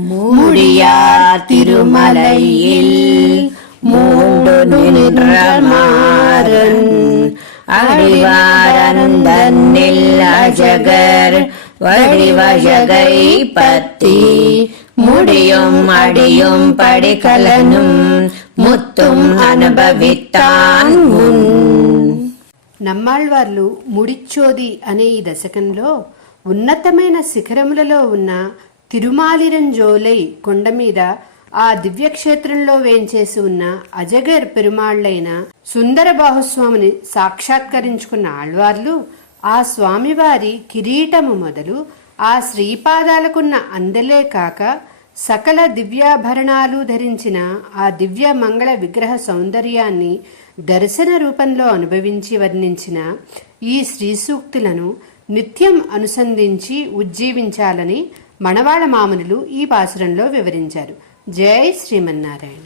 மூடியார் திருமலையில் மூண்டு நின்ற மாறன் அடிவாரந்தன்னில் அஜகர் வடிவஜகை பத்தி முடியும் அடியும் படிக்கலனும் முத்தும் అనుభవిత్తాన్ మున్. నమ్మాళ్వార్లు ముడిచ్చోది అనే ఈ దశకంలో ఉన్నతమైన శిఖరములలో ఉన్న తిరుమాలిరంజోలై కొండ మీద ఆ దివ్యక్షేత్రంలో వేంచేసి ఉన్న అజగర్ పెరుమాళ్లైన సుందర బాహుస్వామిని సాక్షాత్కరించుకున్న ఆళ్వార్లు ఆ స్వామివారి కిరీటము మొదలు ఆ శ్రీపాదాలకున్న అందలే కాక సకల దివ్యాభరణాలు ధరించిన ఆ దివ్య మంగళ విగ్రహ సౌందర్యాన్ని దర్శన రూపంలో అనుభవించి వర్ణించిన ఈ శ్రీ సూక్తులను నిత్యం అనుసంధించి ఉజ్జీవించాలని మణవాళ మామునులు ఈ పాసురంలో వివరించారు. జై శ్రీమన్నారాయణ.